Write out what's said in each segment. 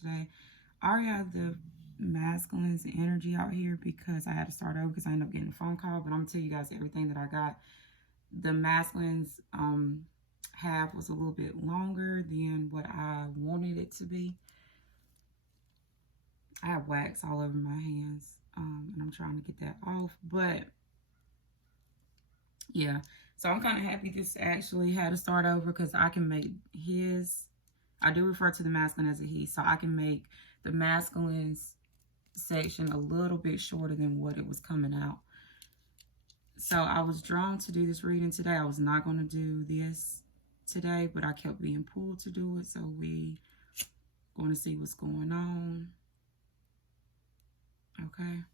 today. I already have the masculine's energy out here because I had to start over because I ended up getting a phone call. But I'm going to tell you guys everything that I got. The masculine's half was a little bit longer than what I wanted it to be. I have wax all over my hands, and I'm trying to get that off. But yeah, so I'm kind of happy this actually had to start over because I can make his. I do refer to the masculine as a he, so I can make the masculine's section a little bit shorter than what it was coming out. So I was drawn to do this reading today. I was not going to do this today, but I kept being pulled to do it. So we going to see what's going on. Okay.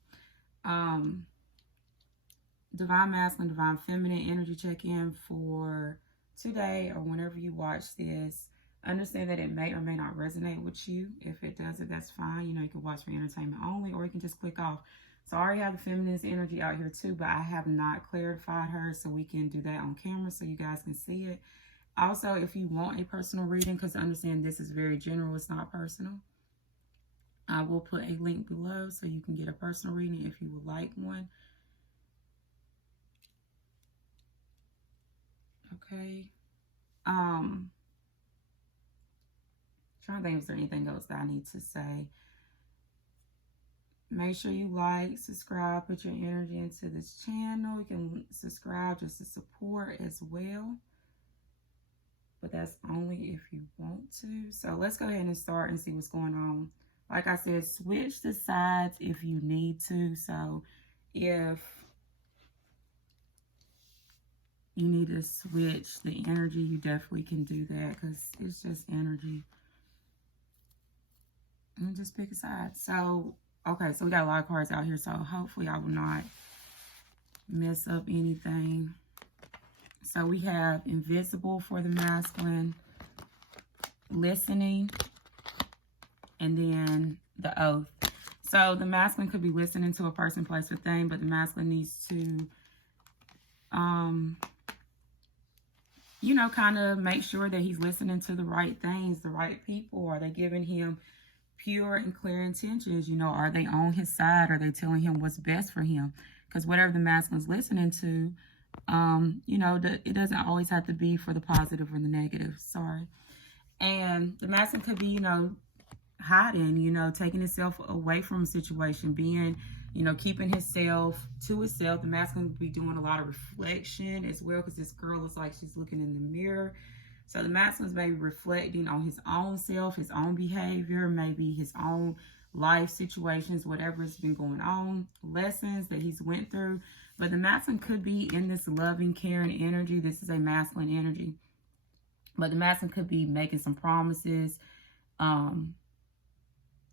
Divine masculine, divine feminine energy check-in for today or whenever you watch this. Understand that it may or may not resonate with you. If it doesn't, that's fine. You know, you can watch for entertainment only, or you can just click off. So I already have the feminine's energy out here too, but I have not clarified her, so we can do that on camera so you guys can see it. Also, if you want a personal reading, because understand this is very general, it's not personal, I will put a link below so you can get a personal reading if you would like one. Okay. Trying to think if there's anything else that I need to say. Make sure you like, subscribe, put your energy into this channel. You can subscribe just to support as well, but that's only if you want to. So let's go ahead and start and see what's going on. Like I said, switch the sides if you need to. So if you need to switch the energy, you definitely can do that because it's just energy. And just pick a side. So, okay, so we got a lot of cards out here, so hopefully I will not mess up anything. So we have invisible for the masculine, listening, and then the oath. So the masculine could be listening to a person, place, or thing, but the masculine needs to, you know, kind of make sure that he's listening to the right things, the right people. Are they giving him pure and clear intentions? You know, are they on his side? Are they telling him what's best for him? Because whatever the masculine's listening to, you know, it doesn't always have to be for the positive or the negative. Sorry. And the masculine could be, you know, hiding, you know, taking himself away from a situation, being, you know, keeping himself to himself. The masculine would be doing a lot of reflection as well, because this girl looks like she's looking in the mirror. So the masculine's maybe reflecting on his own self, his own behavior, maybe his own life situations, whatever has been going on, lessons that he's went through. But the masculine could be in this loving, caring energy. This is a masculine energy. But the masculine could be making some promises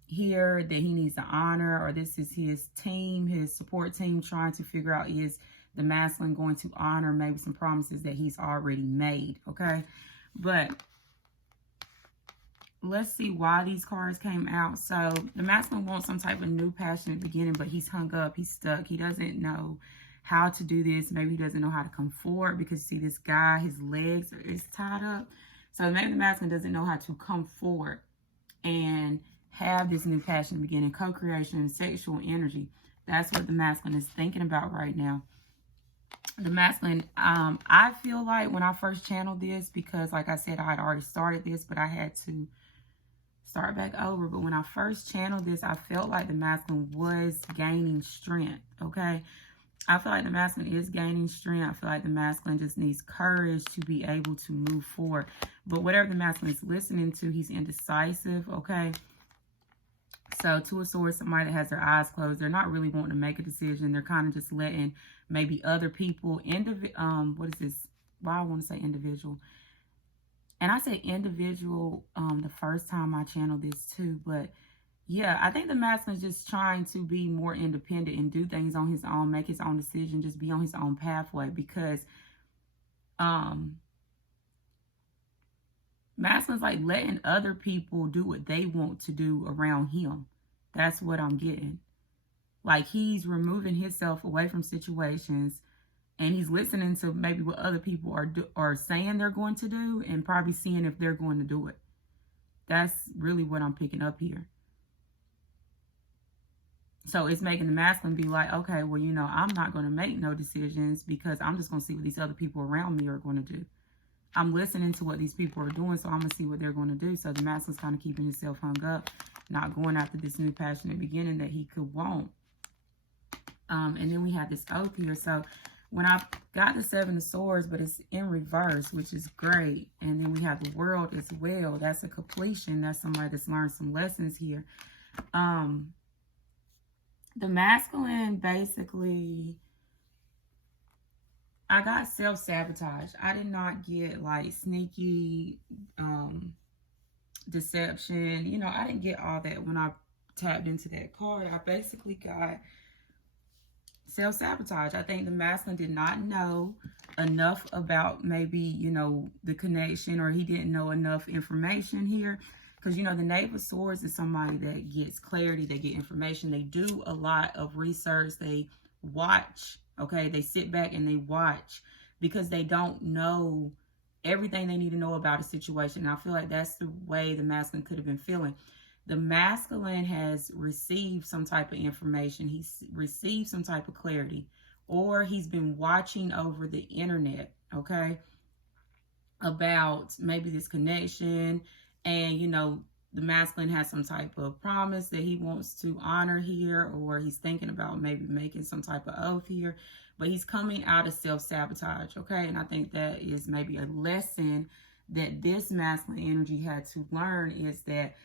here that he needs to honor, or this is his team, his support team, trying to figure out, is the masculine going to honor maybe some promises that he's already made, okay? But let's see why these cards came out. So the masculine wants some type of new passionate beginning, but he's hung up, he's stuck, he doesn't know how to do this. Maybe he doesn't know how to come forward because, see, this guy, his legs is tied up. So maybe the masculine doesn't know how to come forward and have this new passion beginning, co-creation, and sexual energy. That's what the masculine is thinking about right now. The masculine, I feel like when I first channeled this, because like I said, I had already started this, but I had to start back over. But when I first channeled this, I felt like the masculine was gaining strength, okay? I feel like the masculine is gaining strength. I feel like the masculine just needs courage to be able to move forward. But whatever the masculine is listening to, he's indecisive, okay? So Two of Swords, somebody that has their eyes closed, they're not really wanting to make a decision. They're kind of just letting maybe other people, what is this? Why I want to say individual. And I said individual the first time I channeled this too. But yeah, I think the masculine is just trying to be more independent and do things on his own, make his own decision, just be on his own pathway, because masculine's like letting other people do what they want to do around him. That's what I'm getting. Like, he's removing himself away from situations, and he's listening to maybe what other people are saying they're going to do, and probably seeing if they're going to do it. That's really what I'm picking up here. So it's making the masculine be like, okay, well, you know, I'm not going to make no decisions because I'm just going to see what these other people around me are going to do. I'm listening to what these people are doing, so I'm going to see what they're going to do. So the masculine's kind of keeping himself hung up, not going after this new passionate beginning that he could want. And then we have this oath here. So when I got the Seven of Swords, but it's in reverse, which is great. And then we have the World as well. That's a completion. That's somebody that's learned some lessons here. The masculine, basically, I got self-sabotage. I did not get like sneaky deception. You know, I didn't get all that when I tapped into that card. I basically got self-sabotage. I think the masculine did not know enough about maybe, you know, the connection, or he didn't know enough information here. Because, you know, the Knave of Swords is somebody that gets clarity, they get information, they do a lot of research, they watch, okay? They sit back and they watch because they don't know everything they need to know about a situation. And I feel like that's the way the masculine could have been feeling. The masculine has received some type of information. He's received some type of clarity, or he's been watching over the internet, okay, about maybe this connection. And, you know, the masculine has some type of promise that he wants to honor here, or he's thinking about maybe making some type of oath here, but he's coming out of self-sabotage, okay? And I think that is maybe a lesson that this masculine energy had to learn, is that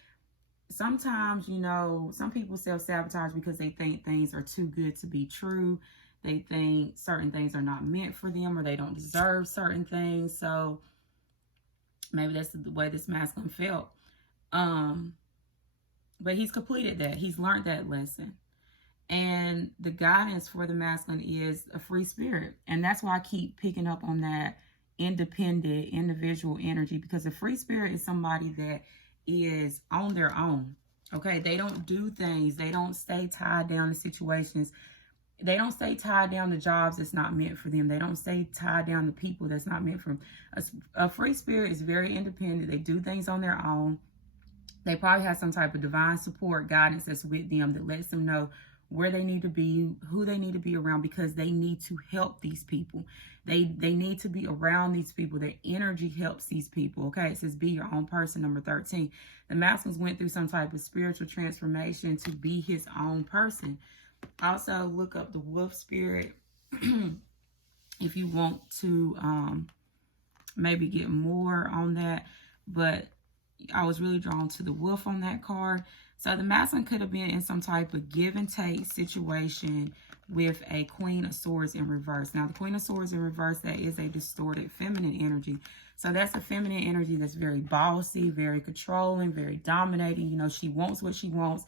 sometimes, you know, some people self-sabotage because they think things are too good to be true. They think certain things are not meant for them, or they don't deserve certain things. So maybe that's the way this masculine felt. But he's completed that. He's learned that lesson. And the guidance for the masculine is a free spirit. And that's why I keep picking up on that independent, individual energy, because a free spirit is somebody that is on their own. Okay, they don't do things. They don't stay tied down to situations. They don't stay tied down to jobs that's not meant for them. They don't stay tied down to people that's not meant for them. A free spirit is very independent. They do things on their own. They probably have some type of divine support, guidance that's with them that lets them know where they need to be, who they need to be around, because they need to help these people. They need to be around these people. Their energy helps these people. Okay, it says be your own person, number 13. The masculines went through some type of spiritual transformation to be his own person. Also, look up the wolf spirit if you want to maybe get more on that. But I was really drawn to the wolf on that card. So the masculine could have been in some type of give and take situation with a Queen of Swords in reverse. Now, the Queen of Swords in reverse, that is a distorted feminine energy. So that's a feminine energy that's very bossy, very controlling, very dominating. You know, she wants what she wants.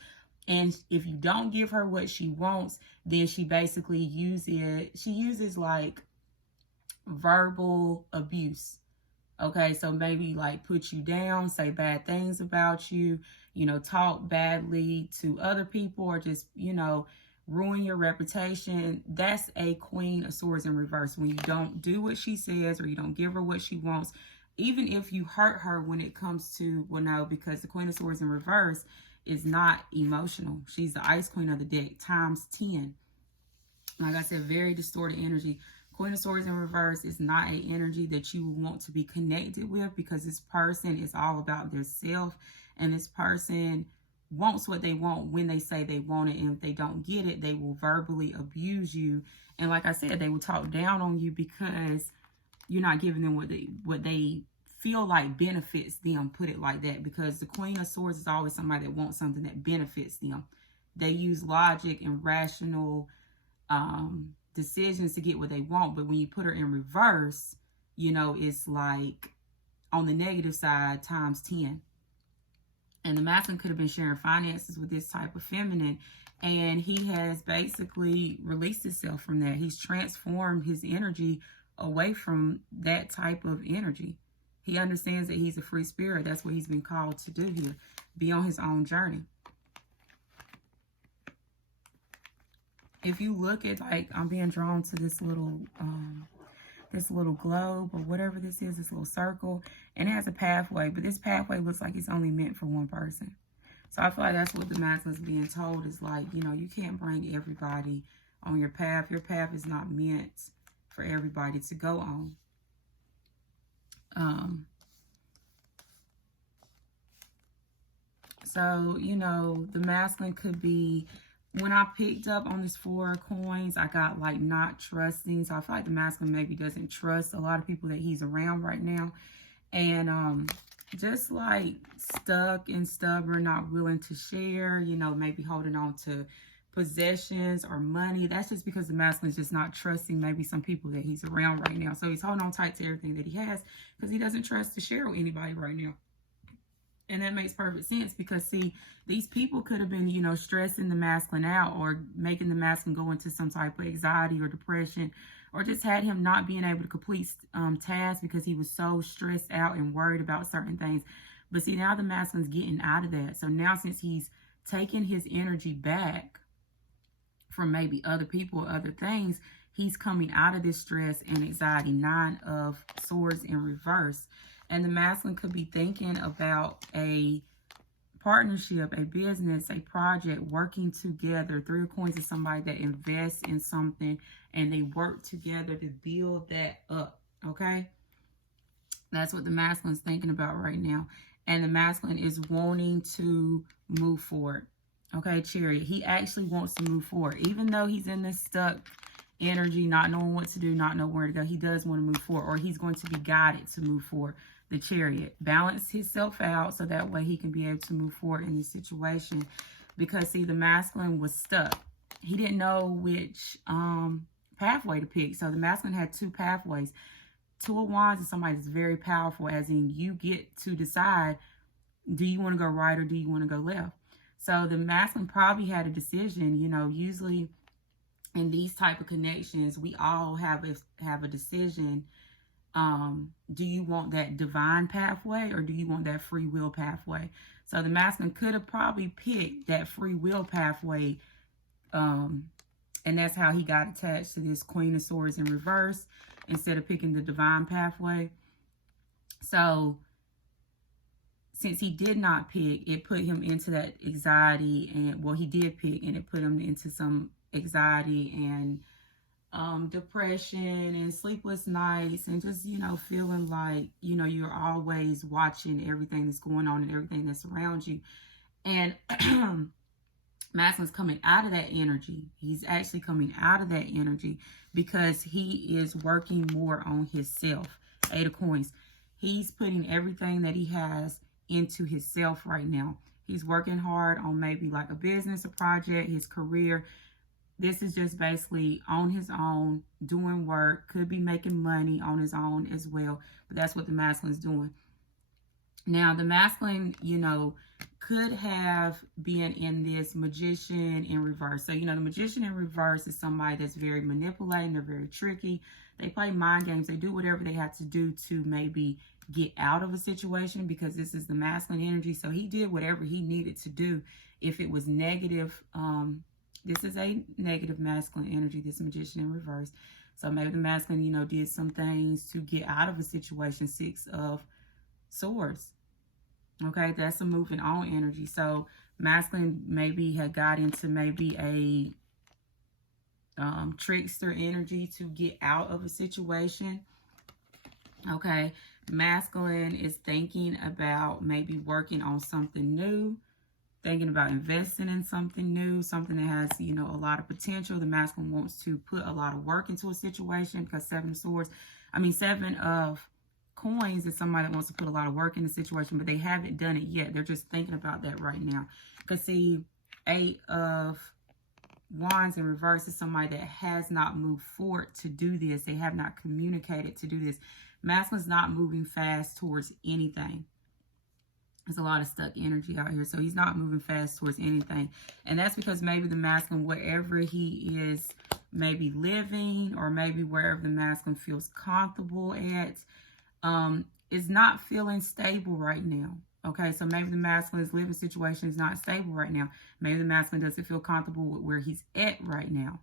And if you don't give her what she wants, then she basically uses like verbal abuse. Okay, so maybe like put you down, say bad things about you, you know, talk badly to other people, or just, you know, ruin your reputation. That's a Queen of Swords in reverse. When you don't do what she says, or you don't give her what she wants, even if you hurt her when it comes to, well, no, because the Queen of Swords in reverse is not emotional. She's the Ice Queen of the deck times 10. Like I said, very distorted energy. Queen of Swords in reverse is not an energy that you want to be connected with, because this person is all about their self, and this person wants what they want when they say they want it, and if they don't get it, they will verbally abuse you. And like I said, they will talk down on you because you're not giving them what they feel like benefits them, put it like that, because the Queen of Swords is always somebody that wants something that benefits them. They use logic and rational decisions to get what they want, but when you put her in reverse, you know, it's like on the negative side times 10. And the masculine could have been sharing finances with this type of feminine, and he has basically released himself from that. He's transformed his energy away from that type of energy. He understands that he's a free spirit. That's what he's been called to do here, be on his own journey. If you look at, like, I'm being drawn to this little this little globe or whatever this is, this little circle, and it has a pathway, but this pathway looks like it's only meant for one person. So I feel like that's what the masculine's being told is like, you know, you can't bring everybody on your path. Your path is not meant for everybody to go on. So, you know, the masculine could be, when I picked up on this 4 of coins, I got like not trusting. So I feel like the masculine maybe doesn't trust a lot of people that he's around right now. And just like stuck and stubborn, not willing to share, you know, maybe holding on to possessions or money. That's just because the masculine is just not trusting maybe some people that he's around right now. So he's holding on tight to everything that he has because he doesn't trust to share with anybody right now. And that makes perfect sense because, see, these people could have been, you know, stressing the masculine out or making the masculine go into some type of anxiety or depression, or just had him not being able to complete tasks because he was so stressed out and worried about certain things. But see, now the masculine's getting out of that. So now, since he's taking his energy back from maybe other people or other things, he's coming out of this stress and anxiety. 9 of Swords in reverse. And the masculine could be thinking about a partnership, a business, a project, working together. 3 of Coins is somebody that invests in something and they work together to build that up, okay? That's what the masculine is thinking about right now. And the masculine is wanting to move forward, okay, Chariot. He actually wants to move forward. Even though he's in this stuck energy, not knowing what to do, not knowing where to go, he does want to move forward, or he's going to be guided to move forward. The Chariot. Balance himself out so that way he can be able to move forward in this situation. Because, see, the masculine was stuck. He didn't know which pathway to pick. So the masculine had 2 pathways. 2 of Wands is somebody that's very powerful, as in you get to decide, do you want to go right or do you want to go left? So the masculine probably had a decision. You know, usually in these type of connections, we all have a decision. Do you want that divine pathway or do you want that free will pathway? So the masculine could have probably picked that free will pathway, and that's how he got attached to this Queen of Swords in reverse instead of picking the divine pathway. So since he did not pick, it put him into that anxiety, and well, he did pick, and it put him into some anxiety and depression and sleepless nights, and just, you know, feeling like, you know, you're always watching everything that's going on and everything that's around you. And masculine's coming out of that energy. He's actually coming out of that energy because he is working more on himself. 8 of Coins. He's putting everything that he has into himself right now. He's working hard on maybe like a business, a project, his career. This is just basically on his own, doing work, could be making money on his own as well. But that's what the masculine is doing. Now, the masculine, you know, could have been in this Magician in reverse. So, you know, the Magician in reverse is somebody that's very manipulating. They're very tricky. They play mind games. They do whatever they have to do to maybe get out of a situation, because this is the masculine energy. So he did whatever he needed to do. If it was negative, this is a negative masculine energy, this Magician in reverse. So maybe the masculine, you know, did some things to get out of a situation. 6 of Swords. Okay, that's a moving on energy. So masculine maybe had got into maybe a trickster energy to get out of a situation. Okay, masculine is thinking about maybe working on something new, thinking about investing in something new, something that has, you know, a lot of potential. The masculine wants to put a lot of work into a situation because 7 of Coins is somebody that wants to put a lot of work in the situation, but they haven't done it yet. They're just thinking about that right now. Because, see, 8 of Wands in reverse is somebody that has not moved forward to do this. They have not communicated to do this. Masculine's not moving fast towards anything. There's a lot of stuck energy out here. So he's not moving fast towards anything. And that's because maybe the masculine, wherever he is maybe living, or maybe wherever the masculine feels comfortable at, is not feeling stable right now. Okay, so maybe the masculine's living situation is not stable right now. Maybe the masculine doesn't feel comfortable with where he's at right now.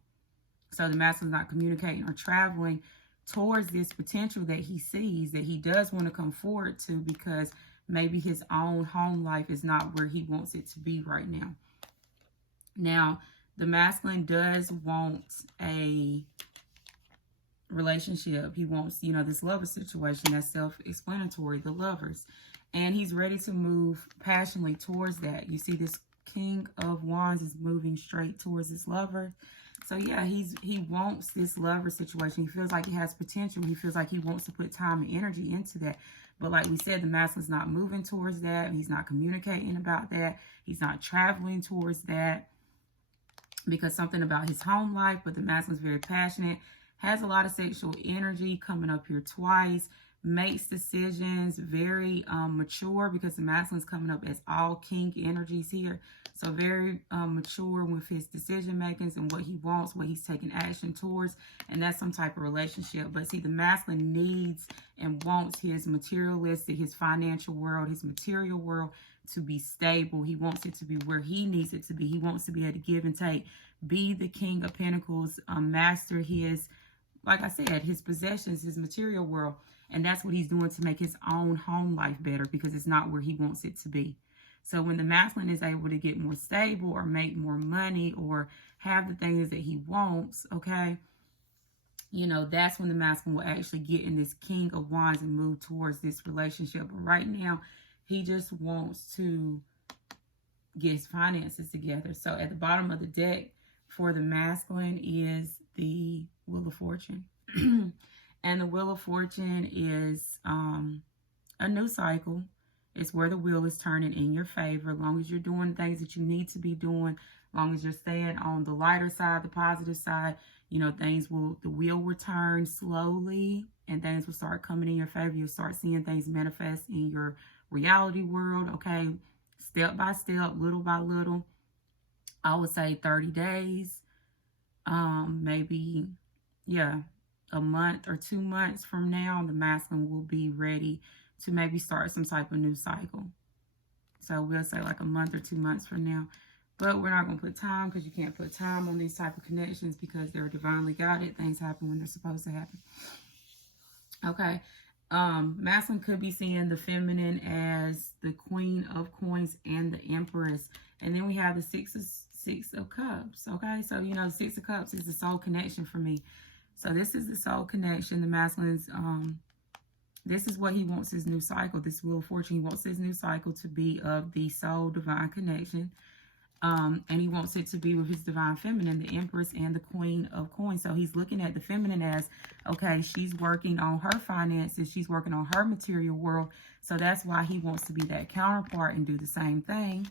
So the masculine's not communicating or traveling towards this potential that he sees, that he does want to come forward to, because maybe his own home life is not where he wants it to be right now. Now, the masculine does want a relationship. He wants, you know, this lover situation. That's self-explanatory, the lovers. And he's ready to move passionately towards that. You see this King of Wands is moving straight towards this lover. So yeah, he wants this lover situation. He feels like he has potential. He feels like he wants to put time and energy into that. But like we said, the masculine's not moving towards that. He's not communicating about that. He's not traveling towards that, because something about his home life. But the masculine's very passionate, has a lot of sexual energy, coming up here twice, makes decisions, very mature, because the masculine's coming up as all king energies here. So very mature with his decision makings and what he wants, what he's taking action towards. And that's some type of relationship. But see, the masculine needs and wants his materialistic, his financial world, his material world to be stable. He wants it to be where he needs it to be. He wants to be able to give and take, be the King of Pentacles, master his, like I said, his possessions, his material world. And that's what he's doing to make his own home life better, because it's not where he wants it to be. So when the masculine is able to get more stable or make more money or have the things that he wants, okay, you know, that's when the masculine will actually get in this King of Wands and move towards this relationship. But right now, he just wants to get his finances together. So at the bottom of the deck for the masculine is the Wheel of Fortune. And the Wheel of Fortune is a new cycle. It's where the wheel is turning in your favor. As long as you're doing things that you need to be doing, as long as you're staying on the lighter side, the positive side, you know, the wheel will turn slowly and things will start coming in your favor. You'll start seeing things manifest in your reality world, okay? Step by step, little by little. I would say 30 days, maybe, yeah, a month or 2 months from now, the masculine will be ready to maybe start some type of new cycle. So we'll say like a month or 2 months from now. But we're not going to put time, because you can't put time on these type of connections, because they're divinely guided. Things happen when they're supposed to happen. Okay. Masculine could be seeing the feminine as the Queen of Coins and the Empress. And then we have the Six of Cups. Okay. So, you know, the Six of Cups is the soul connection for me. So this is the soul connection. The masculine's, this is what he wants his new cycle, this Wheel of Fortune. He wants his new cycle to be of the soul divine connection. And he wants it to be with his divine feminine, the Empress and the Queen of Coins. So he's looking at the feminine as, okay, she's working on her finances. She's working on her material world. So that's why he wants to be that counterpart and do the same thing.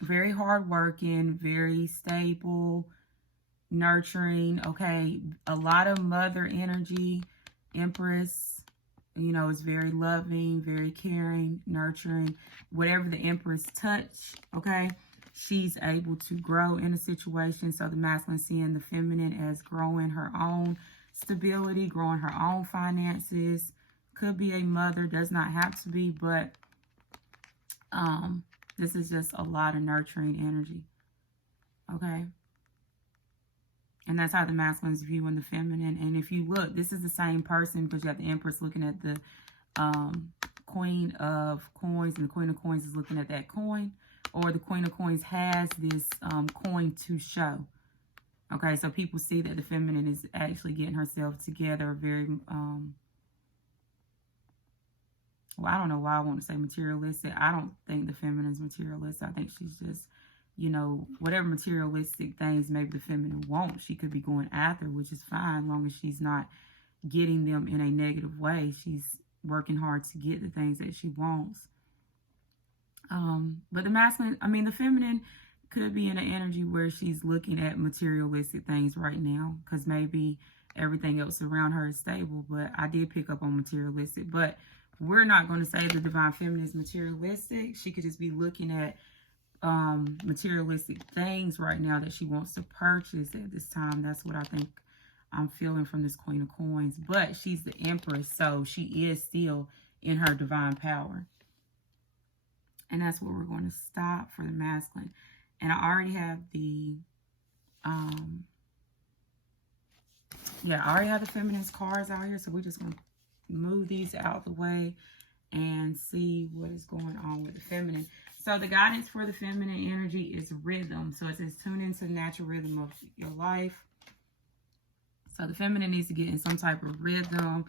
Very hardworking, very stable, nurturing, okay, a lot of mother energy. Empress, you know, is very loving, very caring, nurturing. Whatever the Empress touch, okay, she's able to grow in a situation. So the masculine seeing the feminine as growing her own stability, growing her own finances. Could be a mother, does not have to be, but this is just a lot of nurturing energy, okay? And that's how the masculine is viewing the feminine. And if you look, this is the same person, because you have the Empress looking at the Queen of Coins, and the Queen of Coins is looking at that coin. Or the Queen of Coins has this coin to show. Okay, so people see that the feminine is actually getting herself together. Very, well, I don't know why I want to say materialistic. I don't think the feminine is materialistic. I think she's just, you know, whatever materialistic things maybe the feminine wants, she could be going after, which is fine, as long as she's not getting them in a negative way. She's working hard to get the things that she wants. But the masculine, I mean, the feminine could be in an energy where she's looking at materialistic things right now, because maybe everything else around her is stable. But I did pick up on materialistic. But we're not going to say the divine feminine is materialistic. She could just be looking at materialistic things right now that she wants to purchase at this time. That's what I think I'm feeling from this Queen of Coins. But she's the Empress, so she is still in her divine power. And that's where we're going to stop for the masculine. And I already have the Yeah, I already have the feminine cards out here, so we're just going to move these out the way and see what is going on with the feminine. So the guidance for the feminine energy is rhythm. So it says tune into the natural rhythm of your life. So the feminine needs to get in some type of rhythm.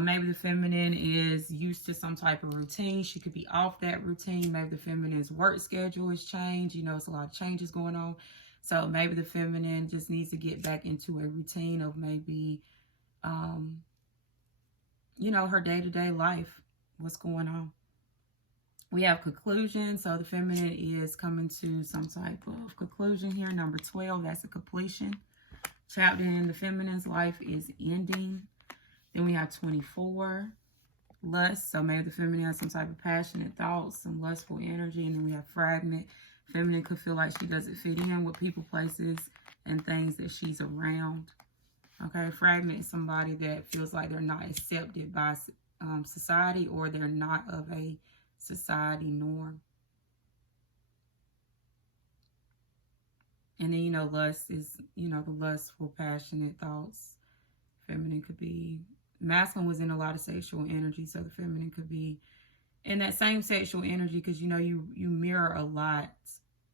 Maybe the feminine is used to some type of routine. She could be off that routine. Maybe the feminine's work schedule has changed. You know, it's a lot of changes going on. So maybe the feminine just needs to get back into a routine of maybe, you know, her day-to-day life. What's going on? We have conclusion. So the feminine is coming to some type of conclusion here. Number 12, that's a completion. Chapter in the feminine's life is ending. Then we have 24, lust. So maybe the feminine has some type of passionate thoughts, some lustful energy. And then we have fragment. Feminine could feel like she doesn't fit in with people, places, and things that she's around. Okay, fragment is somebody that feels like they're not accepted by society, or they're not of a society norm. And then, you know, lust is, you know, the lustful, passionate thoughts. Feminine could be, masculine was in a lot of sexual energy, so the feminine could be in that same sexual energy, because, you know, you mirror a lot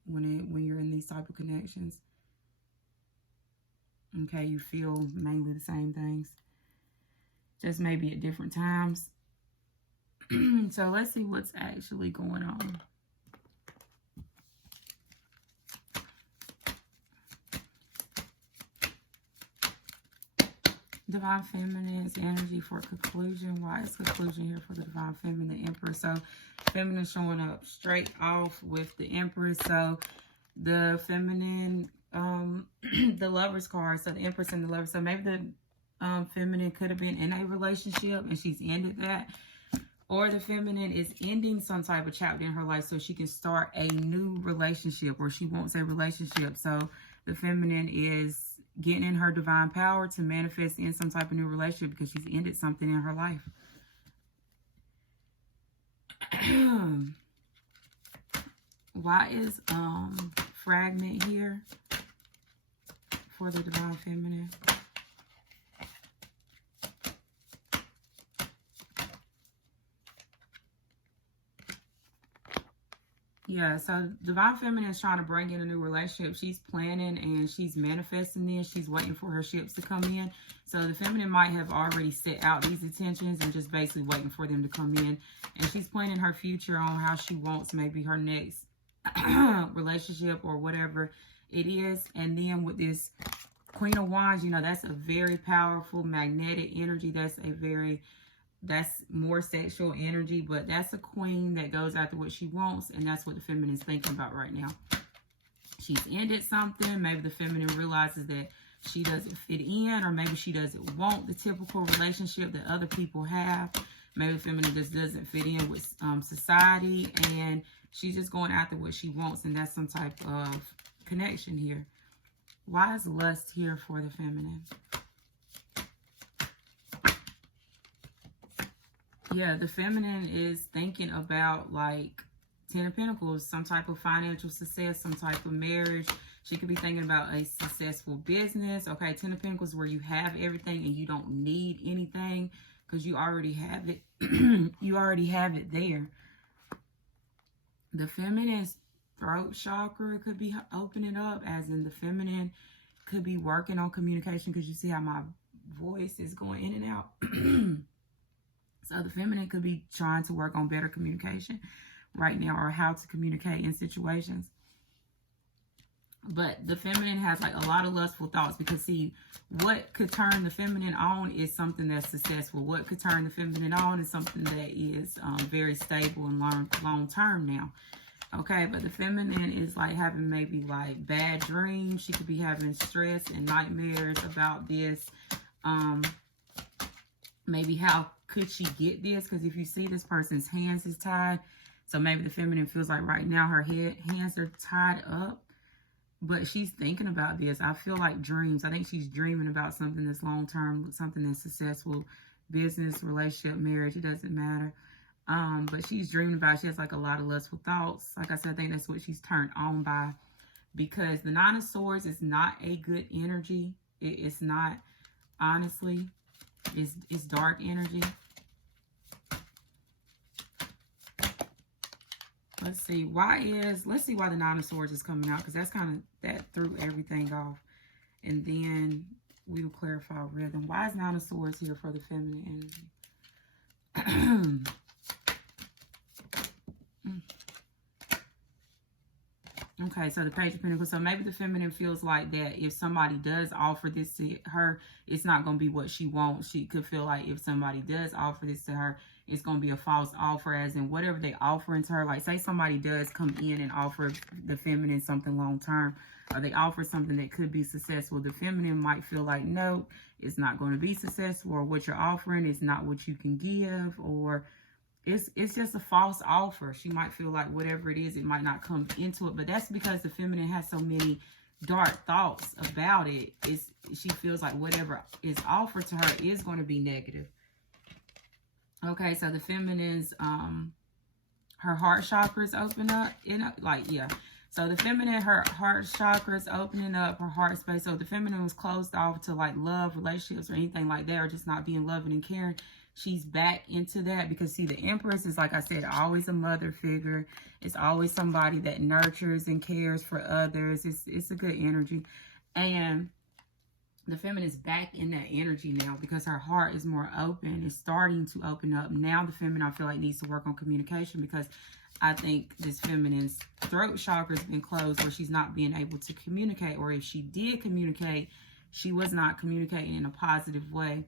when you're in these type of connections. Okay, you feel mainly the same things, just maybe at different times. So let's see what's actually going on. Divine Feminine's energy for conclusion. Why is conclusion here for the Divine Feminine Empress? So feminine showing up straight off with the Empress. So the feminine, the Lover's card. So the Empress and the Lover. So maybe the feminine could have been in a relationship and she's ended that. Or the feminine is ending some type of chapter in her life so she can start a new relationship, or she wants a relationship. So the feminine is getting in her divine power to manifest in some type of new relationship because she's ended something in her life. Why is fragment here for the Divine Feminine? Yeah, so Divine Feminine is trying to bring in a new relationship. She's planning and she's manifesting this. She's waiting for her ships to come in. So the feminine might have already set out these intentions and just basically waiting for them to come in. And she's planning her future on how she wants maybe her next relationship or whatever it is. And then with this Queen of Wands, you know, that's a very powerful magnetic energy. That's more sexual energy, but that's a queen that goes after what she wants, and that's what the feminine is thinking about right now. She's ended something. Maybe the feminine realizes that she doesn't fit in, or maybe she doesn't want the typical relationship that other people have. Maybe the feminine just doesn't fit in with society, and she's just going after what she wants, and that's some type of connection here. Why is lust here for the feminine? Yeah, the feminine is thinking about like 10 of Pentacles, some type of financial success, some type of marriage. She could be thinking about a successful business. Okay, 10 of Pentacles where you have everything and you don't need anything because you already have it. You already have it there. The feminine's throat chakra could be opening up, as in the feminine could be working on communication, because you see how my voice is going in and out. So the feminine could be trying to work on better communication right now, or how to communicate in situations. But the feminine has like a lot of lustful thoughts, because see, what could turn the feminine on is something that's successful. What could turn the feminine on is something that is very stable and long term now. Okay, but the feminine is like having maybe like bad dreams. She could be having stress and nightmares about this. Maybe how could she get this? Because if you see this person's hands is tied, so maybe the feminine feels like right now her hands are tied up, but she's thinking about this. I feel like dreams. I think she's dreaming about something that's long-term, something that's successful, business, relationship, marriage, it doesn't matter. But she's dreaming about, she has like a lot of lustful thoughts. Like I said, I think that's what she's turned on by, because the Nine of Swords is not a good energy. It's not honestly. It's dark energy. Let's see why the Nine of Swords is coming out, because that's kind of, that threw everything off. And then we will clarify rhythm. Why is Nine of Swords here for the feminine energy? Okay, so the Page of Pentacles. So maybe the feminine feels like that if somebody does offer this to her, it's not going to be what she wants. She could feel like if somebody does offer this to her, it's going to be a false offer, as in whatever they offer into her. Like, say somebody does come in and offer the feminine something long term, or they offer something that could be successful. The feminine might feel like, no, it's not going to be successful, or what you're offering is not what you can give, or it's just a false offer. She might feel like whatever it is, it might not come into it. But that's because the feminine has so many dark thoughts about it. She feels like whatever is offered to her is going to be negative. Okay, so the feminine's, her heart chakras open up. So the feminine, her heart chakra is opening up, her heart space. So the feminine was closed off to like love, relationships, or anything like that, or just not being loving and caring. She's back into that, because see, the Empress is, like I said, always a mother figure. It's always somebody that nurtures and cares for others. It's a good energy. And the feminine is back in that energy now, because her heart is more open. It's starting to open up. Now the feminine, I feel like, needs to work on communication, because I think this feminine's throat chakra has been closed, where she's not being able to communicate. Or if she did communicate, she was not communicating in a positive way.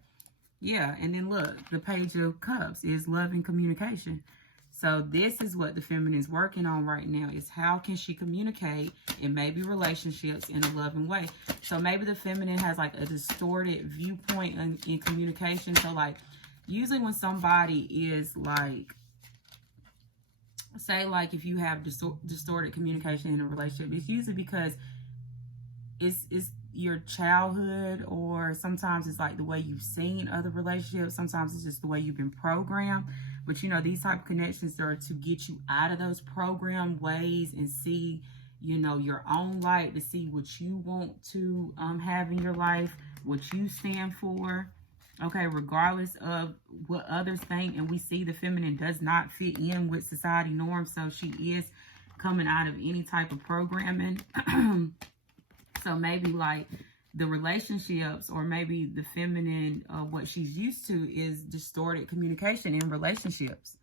Yeah, and then look, the Page of Cups is love and communication. So this is what the feminine is working on right now, is how can she communicate in maybe relationships in a loving way. So maybe the feminine has like a distorted viewpoint in communication. So like, usually when somebody is like, say like if you have distorted communication in a relationship, it's usually because it's your childhood, or sometimes it's like the way you've seen other relationships. Sometimes it's just the way you've been programmed. But you know, these type of connections are to get you out of those programmed ways and see, you know, your own light, to see what you want to have in your life, what you stand for. Okay, regardless of what others think. And we see the feminine does not fit in with society norms, so she is coming out of any type of programming. So maybe like the relationships, or maybe the feminine, what she's used to is distorted communication in relationships.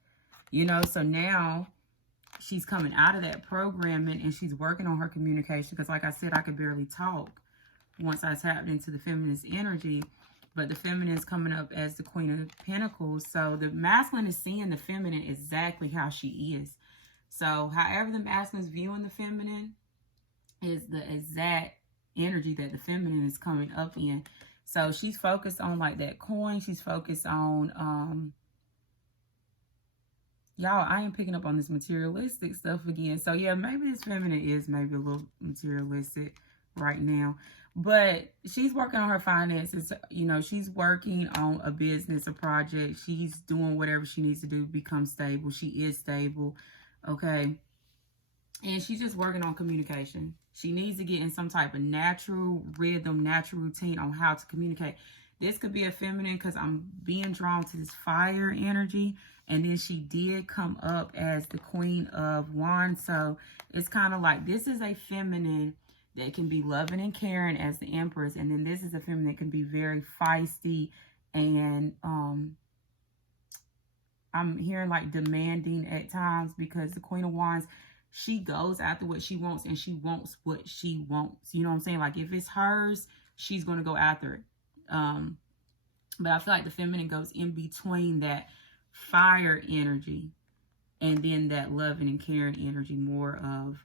You know, so now she's coming out of that programming and she's working on her communication. Because like I said, I could barely talk once I tapped into the feminine's energy. But the feminine is coming up as the Queen of Pentacles. So the masculine is seeing the feminine exactly how she is. So however the masculine is viewing the feminine is the exact energy that the feminine is coming up in. So she's focused on like that coin. She's focused on y'all, I am picking up on this materialistic stuff again. So yeah, maybe this feminine is maybe a little materialistic right now, but she's working on her finances. You know, she's working on a business, a project. She's doing whatever she needs to do to become stable. She is stable. Okay. And she's just working on communication. She needs to get in some type of natural rhythm, natural routine on how to communicate. This could be a feminine, because I'm being drawn to this fire energy. And then she did come up as the Queen of Wands. So it's kind of like, this is a feminine that can be loving and caring as the Empress. And then this is a feminine that can be very feisty and I'm hearing like demanding at times, because the Queen of Wands, she goes after what she wants, and she wants what she wants. You know what I'm saying? Like if it's hers, she's going to go after it. But I feel like the feminine goes in between that fire energy and then that loving and caring energy, more of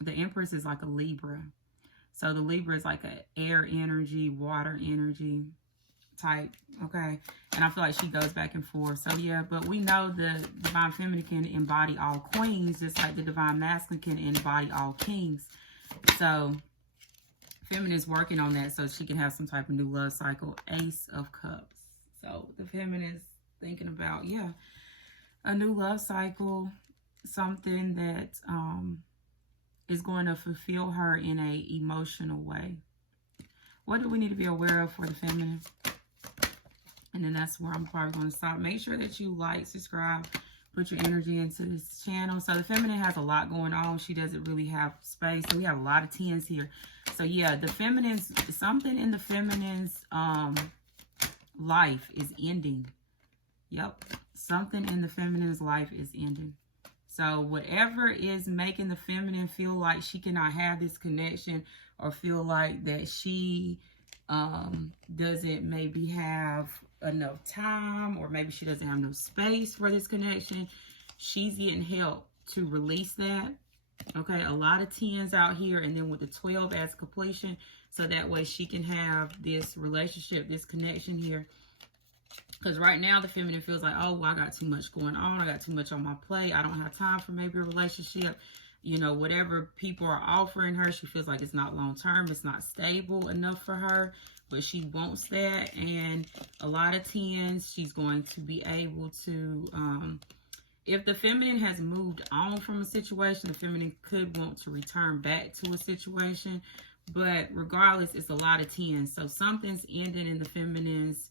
the Empress is like a Libra. So the Libra is like a air energy, water energy type. Okay. And I feel like she goes back and forth. So yeah, but we know the divine feminine can embody all queens, just like the divine masculine can embody all kings. So feminine is working on that so she can have some type of new love cycle. Ace of Cups. So the feminine is thinking about, yeah, a new love cycle, something that is going to fulfill her in a emotional way. What do we need to be aware of for the feminine? And then that's where I'm probably going to stop. Make sure that you like, subscribe, put your energy into this channel. So the feminine has a lot going on. She doesn't really have space. So we have a lot of 10s here. So yeah, the feminine's, something in the feminine's life is ending. Yep. Something in the feminine's life is ending. So whatever is making the feminine feel like she cannot have this connection, or feel like that she doesn't maybe have enough time, or maybe she doesn't have no space for this connection, she's getting help to release that. Okay, a lot of 10s out here, and then with the 12 as completion, so that way she can have this relationship, this connection here. Because right now the feminine feels like, oh, well, I got too much going on, I got too much on my plate, I don't have time for maybe a relationship. You know, whatever people are offering her, she feels like it's not long term, it's not stable enough for her, but she wants that. And a lot of 10s, she's going to be able to, if the feminine has moved on from a situation, the feminine could want to return back to a situation. But regardless, it's a lot of 10s. So something's ending in the feminine's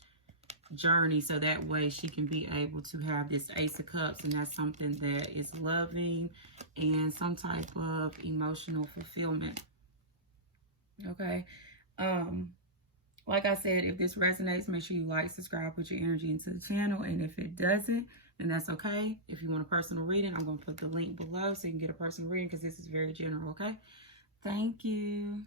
journey, so that way she can be able to have this Ace of Cups, and that's something that is loving and some type of emotional fulfillment. Okay. Like I said, if this resonates, make sure you like, subscribe, put your energy into the channel. And if it doesn't, then that's okay. If you want a personal reading, I'm going to put the link below so you can get a personal reading, because this is very general. Okay. Thank you.